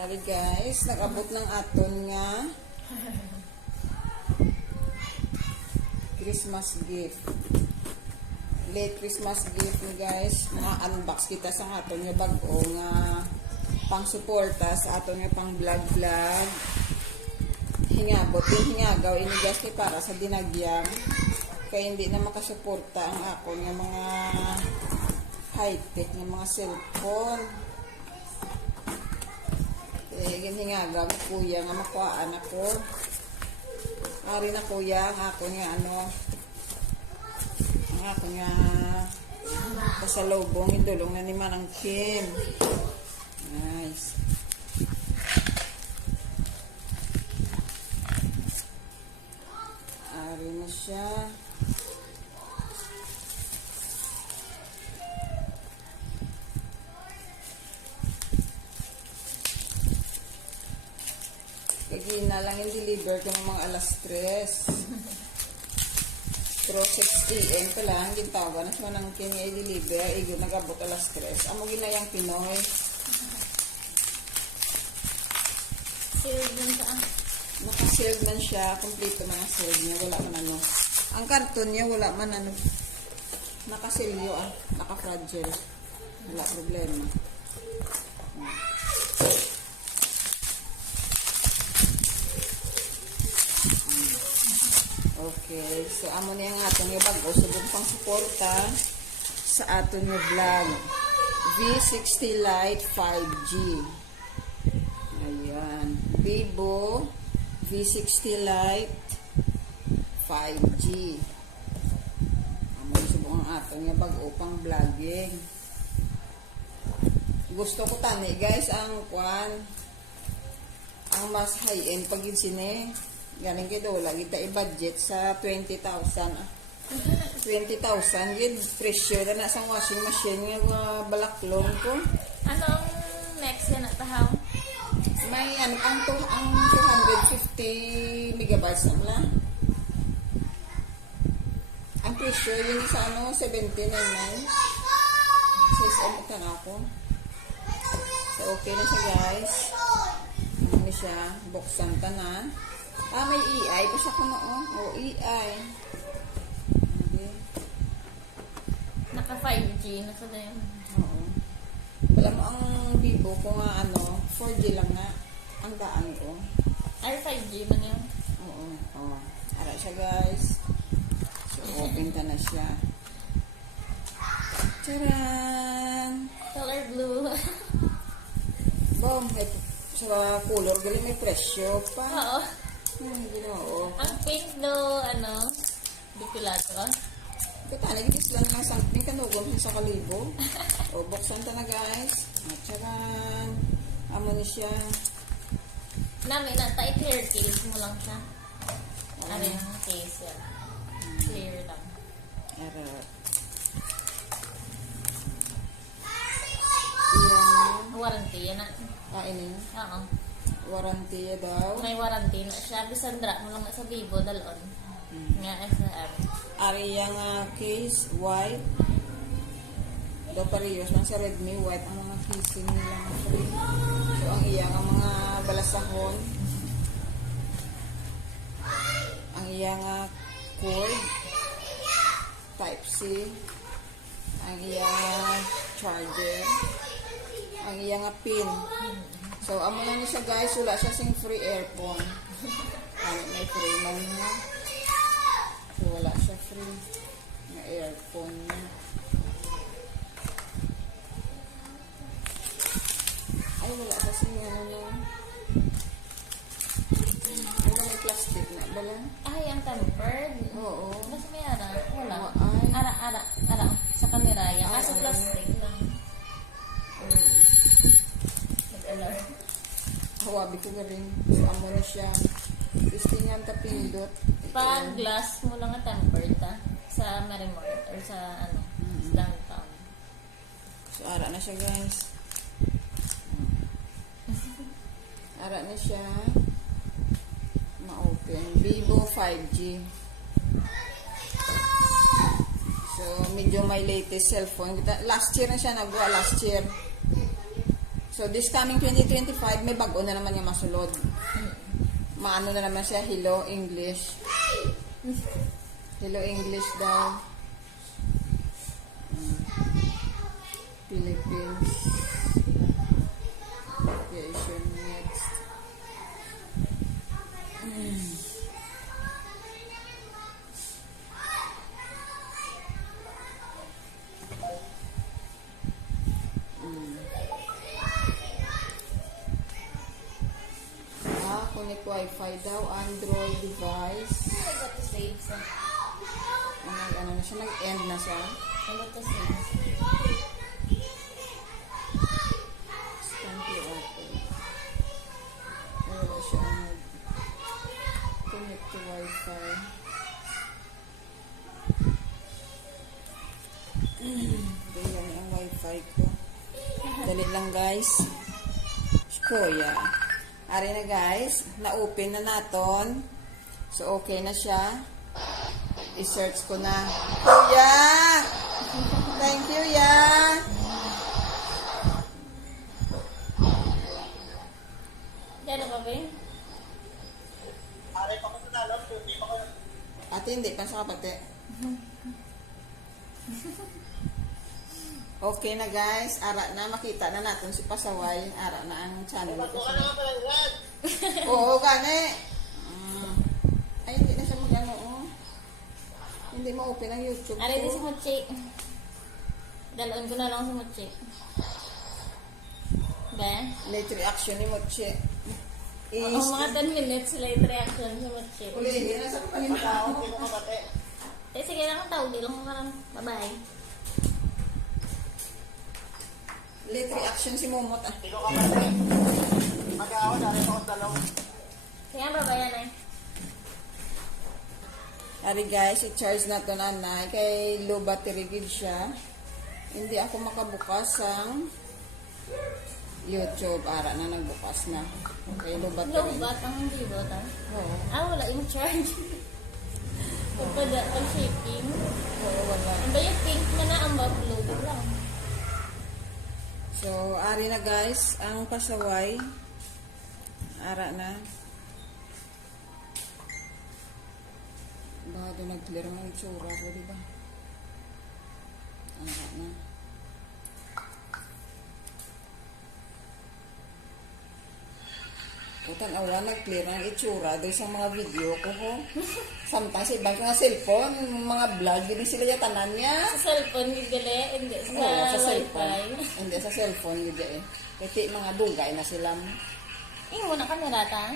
Hari guys, nag-abot ng aton nga Christmas gift. Late Christmas gift ni guys. Mga-unbox kita sa aton nga bag-o nga pang-suporta sa aton nga pang-vlog-vlog. Hingabot yung hingagaw ini guys ni para sa dinagyang. Kaya hindi na makasuporta ang ako nga mga high-tech nga mga cellphone. Hingaga mo kuya nga makuhaan ako. Ari na kuya ang ako nga ano. Ang ako nga pasalubong idulong na ni Manang Kim. Nice. Ari na siya. Kaya na lang yung deliver ko ng mga alas 3. Pero 6 AM pa lang, gintawa na siya nang kanya i-deliver, nag-abot alas 3. Amo ginayang Pinoy. Sealed man sa Naka-sealed man siya, complete man ang sealed niya, wala man ano. Ang karton niya, wala man ano. Naka-sealyo naka-fragile. Wala problema. Okay, so amo niya ang atong yung bago subong pang suporta sa atong yung vlog V60 Lite 5G. Ayan, Vivo V60 Lite 5G. Amo yung subong ang atong yung bago pang vlogging. Gusto ko tani guys ang mas high-end pag yun sine. Galing kayo doon, lagi tayo budget sa 20,000. 20,000, yun, presyo na nasa washing machine nga balaklong ko. Anong next yan at tahaw? May ano, ang 250 megabytes na lang. Ang presyo, yun sa ano, 79.9. Says, ano ka na ako. So, okay na siya guys. Ano na siya, buksan ka na. May EI pa siya kuno EI. Okay. Naka 5G na sa yun. Oo. Wala mo ang Vivo ko nga 4G lang nga ang daan ko. Ay 5G man yun. Oo. Ara siya guys. So open ta na siya. Charan! Color blue. Boom, sa color gali may presyo pa. Oo. Ginoo. Ang pink no, dipilado Katanig, is lang lang something kanugom sa kalibo. O, buksan ta na guys. Charan! Amo ni siya. Namin na, tight hair case mo lang siya. Ano yung case yan. Clear lang. Ara. Yan. Warranty yan na. Ini. Oo. Warranty daw. May warranty na siya. Bisandra mo lang na sa Vivo dalon. Nga SM. Ari yang case white. Do parehas man sa Redmi white ang mga casing nila mga free. So ang iyang ang mga balasahon. Ang iyang cord type C. Ang iyang charger. Ang iyang pin. So, amo na ni siya guys, wala siya sing free earphone. May free man niya. So, wala siya free na earphone niya. Ay, wala kasi ano na. Ano may plastic na bala? Ay, ang tempered. Oo. Kasi may ara. Wala. Ay. Ara. Sa kamera yan. Sa plastic lang. Nag-alert. Hawabi ko na rin. So, amo na siya. Testingan ta pindot. Pag glass mo lang ang tempered sa Marimort or sa sa downtown. So, ara na siya guys. Ara na siya. Ma-open. Vivo 5G. So, medyo may latest cellphone. Last year na siya nagawa. Last year. So, this coming 2025, may bago na naman yung masulod. Maano na naman siya, Hello English. Hello English daw. Philippines. Aviation next. Connect Wi-Fi daw, Android device. I got to save sa. Ano na siya, nag-end na siya. I got to save. Stamp you open. Wala siya, connect to Wi-Fi. Ganyan ang Wi-Fi ko. Dali lang guys. Kuya. Ari na guys, na-open na naton. So okay na siya. I-search ko na. Kuya! Thank you, ya! Diyan ba ba? Ate, hindi pa siya kapate. Okay na guys, ara na, makita na natin si Pasaway, ara na ang channel ko. Oo, gani. Ay, hindi na siya mag-ano, oh. Hindi mo open ang YouTube ko. Ari, di si Mochi. Dalawin ko na lang si Mochi. Ba? Late reaction ni Mochi. Oo, mga 10 minutes late reaction si Mochi. Uli, na sa panintao. Sige lang ang tawag, di lang ko karang. Bye-bye. Late reaction si Momot, ah. Kaya babayan eh. Ari guys, i-charge na to nanay. Kay low battery gid siya. Hindi ako makabukas ang YouTube. Ara na nagbukas na. Kay low battery. Low bat ang hindi ba ta? Oo. Wala yung charge. Pagpada ang shaking. Oo, wala. Ang ba yung pink mo na ang upload lang. So, ari na guys, ang Pasaway. Ara na. Baka doon nag-clear ang itsura ko, diba? Ara na. Putan awa, nag-clear ang itsura doon sa mga video ko ho. Sometimes ibang nga cellphone, mga vlog, hindi sila yatanan niya. Sa cellphone, gigili. Hindi. Sa Oo, sa wifi. cellphone. Hindi, sa cellphone, hindi eh. Kasi mga dugay na sila. Muna ka nilata.